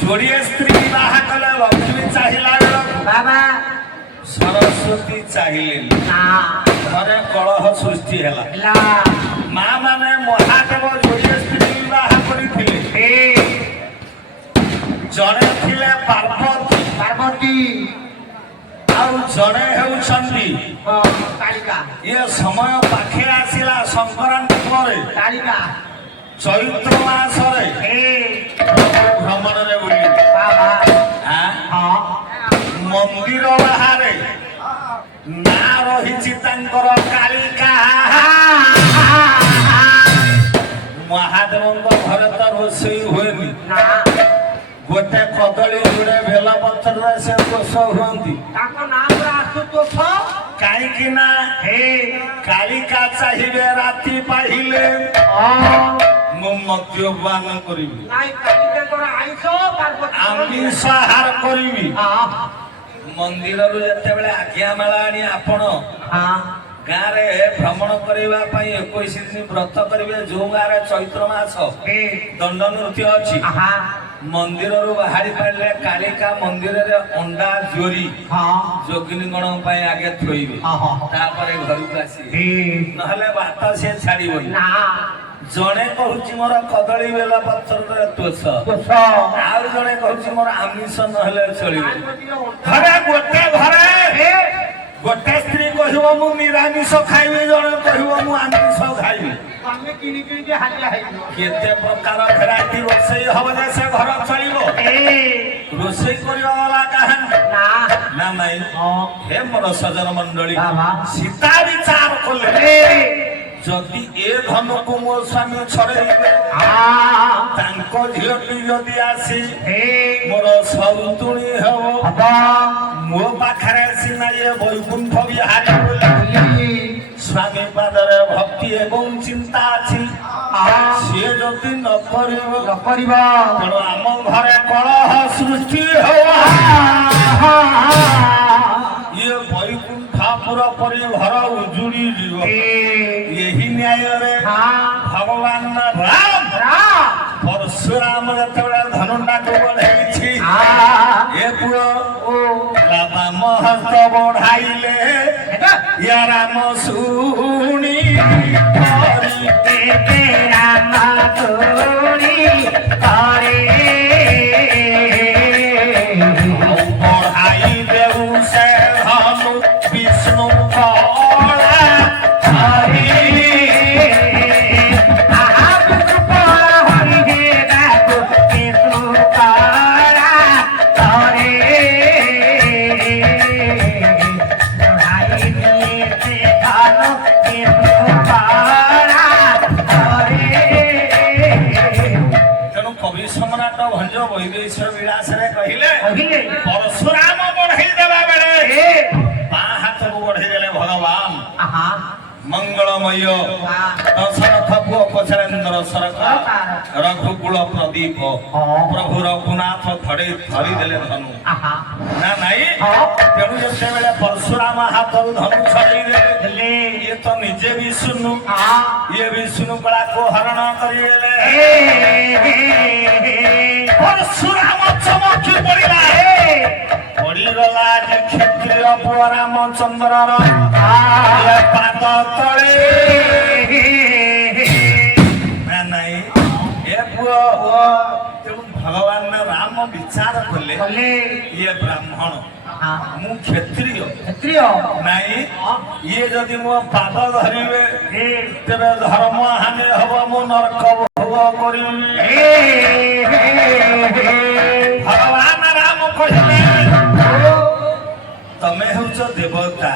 जोड़िए स्त्री बाहा कले लक्ष्मी चाहिला बाबा सरस्वती चाहिए घरे कलह सृष्टि है माँ माने महादेव जोड़िए स्त्री बाहा करथिले जड़े थिले पार्वती पार्वती आउ जड़े हेउछंती कालिका ये समय पाखे आसिला संक्रांति परे कालिका चैत्र मासरे भ्रमण रे बुली बाबा हां मंदिर बाहरे ना रहिछि तांकर कालिका महादेवଙ୍କ ଘରେ ତ ରୋଷେଇ ହୁଏନି ନା गोटे कदली जुड़े बेल पत्र से दोष हुअंती ताको नाम रा आशुतोष काईकि ना हे कालिका चाहिए राति पाहिले मु मद्यपान करिवि नाई कालिका तोरा आइसो पार्वती आमिष आहार करिवि मंदिर रु जते बेले आज्ञा माला आनी आपण गाँ रे भ्रमण करबा पई 21 दिन व्रत करिवे जो गाँ रे चैत्र मास दंड नृत्य अछि मंदिर रु बाहरी पड़ले कालिका मंदिर रे अंडा जोरी जोगिनी गण पई आगे थोइबे तापर घर को आसी नहले बात से छाड़ीबनी ना जणे कहूची मोर कदली बेला पत्र रे तोष आ जणे कहूची मोर आमिष नहले चलिबे घरे गोटे स्त्री कहबो मु निरामिष खाइबे जणे कहबो मु आमिष खाइबे आमे किनि किनि के हालिया हाइलो केते प्रकार भेराइटी रोषेई हबो जे से घर चलिबो रोषेई करिया वाला कहां ना नहीं हे मोर सजन मंडली सीता विचार कले जदि ए धन को मो स्वामी छड़ेइबे तांको झियोटी जदि आसी मोर सौतुणी हबो मो पाखरे सिना ये वैकुंठ बिहारी बोली स्वामी पादरे भक्ति एवं चिंता अछि से जदि न करिबो तेणु आम घरे कलह सृष्टि होवा ये वैकुंठपुर परि घर उजुड़ी जीव यही न्याय रे भगवान राम परशुराम जतबे धनुर्ना को बढ़ाई ए पुरो राम हस्त बढ़ाइले या राम सुनी करी के राम सुनी करे बढ़ाई देउ से हम विष्णु कला हरि वैदेश्वर विलास रे कहिले परशुराम बढ़ाई देला बेले बाँ हाथ को बढ़ाई देले भगवान मंगलमय दशरथ पुओ पचरेन्द्र सरक रघुकुल प्रदीप प्रभु रघुनाथ धरी देले धनु ना नहीं तेणु जते बेले परशुराम हाथ धनु छड़े देले ये तो निजे विष्णु ये विष्णु कला को हरण करिले परशुराम चमकी पड़िला पड़ीगला क्षत्रिय पुओ रामचंद्र पाद तले नहीं ए पुओ तेणु भगवान राम विचार कले ये ब्राह्मण मु क्षत्रिय नहीं ये जदि मो पाद धरिबे तेरे धर्म हानि हबो मो नरक भोग करिबे भगवान राम कहिले तमे होछ देवता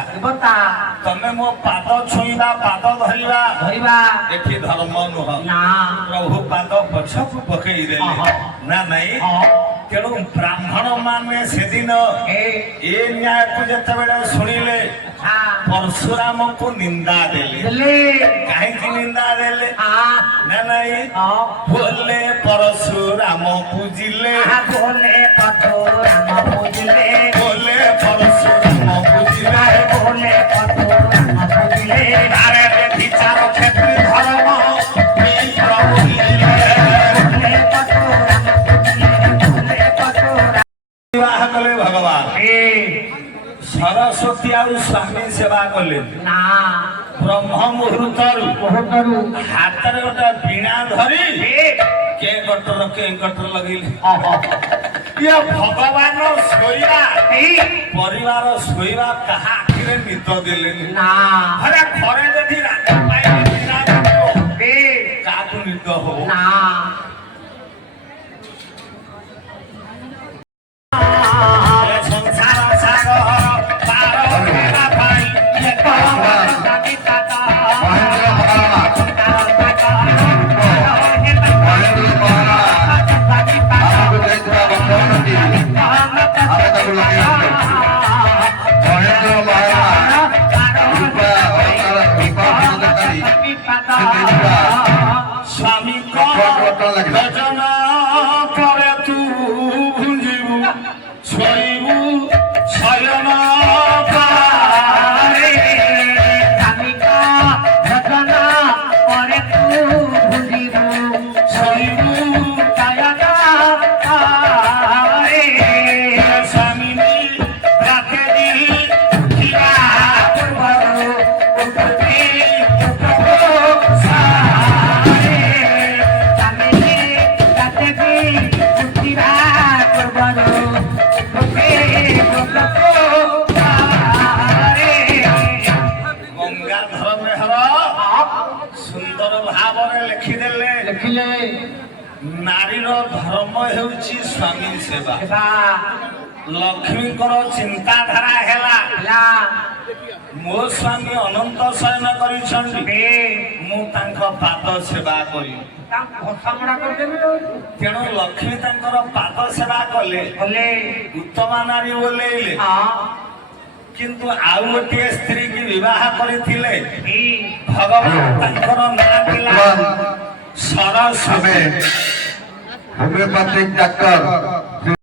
तमे मो पाद छुईबा पाद धरिबा एठी धर्म नुह प्रभु पाद पछक पकई देले ना नहीं तेणु ब्राह्मण माने से दिन ए न्याय को जते बेले सुनिले परशुराम को निंदा देले काहे की निंदा देले ना नहीं बोले परशुराम पूजिले बोले परशुराम पूजिले बोले परशुराम पूजिले बोले परशुराम पूजिले अरे विचार क्षेत्र धर्म प्रभु ସରସ୍ୱତୀ ଆଉ ସ୍ୱାମୀ ସେବା କଲେ ନା ବ୍ରହ୍ମ ମୁହୂର୍ତ୍ତରୁ ବହୁତରୁ ହାତରେ ଗୋଟେ ବୀଣା ଧରି କେ କଟର ଲଗେଇଲେ ଇଏ ଭଗବାନ ଶୋଇବା ପରିବାର ଶୋଇବା କାହା ଆଖିରେ ନିଦ ଦେଲେନି ନା ଆରେ ଘରେ ଯଦି ରାତି ପାଇଲେ ବୀଣା ବାଜିବ, କାହାକୁ ନିଦ ହବ ନା ଏ ସଂସାର ସାଗର ପାର କରିବା ପାଇଁ ଏକ ମହେନ୍ଦ୍ର ମହାରଣା ମହେନ୍ଦ୍ର ମହାରଣା ଆମକୁ ଦେଇଥିବା ବନ୍ଧନଟି ଆମେ ତାକୁ ଲଗେଇଛୁ। ମହେନ୍ଦ୍ର ମହାରଣା ରୂପା ଦରକାରୀ ସେ ଦେଇଥିବା ସ୍ୱାମୀଙ୍କ ବଟନ ଲାଗିଲା। ଭଜନ ପରେ ତୁ ଭୁଞ୍ଜିବୁ ଶୋଇବୁ ଶୟନ ପାରେ। ଭଜନ ପରେ ତୁ ଭୁଲିବୁ ଶୋଇବୁ ସ୍ୱାମୀ ରାତି ଯିବା ପୂର୍ବରୁ ଉଠୁଛି ଗଙ୍ଗାଧର ମେହର ସୁନ୍ଦର ଭାବରେ ଲେଖିଦେଲେ ଲେଖିଲେ ନାରୀର ଧର୍ମ ହେଉଛି ସ୍ୱାମୀ ସେବା। ସେବା ଲକ୍ଷ୍ମୀଙ୍କର ଚିନ୍ତାଧାରା ହେଲା ମୋ ସ୍ୱାମୀ ଅନନ୍ତ ଶୟନ କରିଛନ୍ତି, ମୁଁ ତାଙ୍କ ପାଦ ସେବା କରିବି। ତାଙ୍କୁ ଘଷାମଣା କରିଦେବି ତେଣୁ ଲକ୍ଷ୍ମୀ ତାଙ୍କର ପାଦ ସେବା କଲେ, କଲେ ଉତ୍ତମା ନାରୀ ବୋଲେଇଲେ। କିନ୍ତୁ ଆଉ ଗୋଟିଏ ସ୍ତ୍ରୀ କି ବିବାହ କରିଥିଲେ, ଭଗବାନ ତାଙ୍କର ନାଁ ଥିଲା ସରସ୍ୱତୀ। ଆମେ ହୋମିଓପାଥିକ ଡାକ୍ତର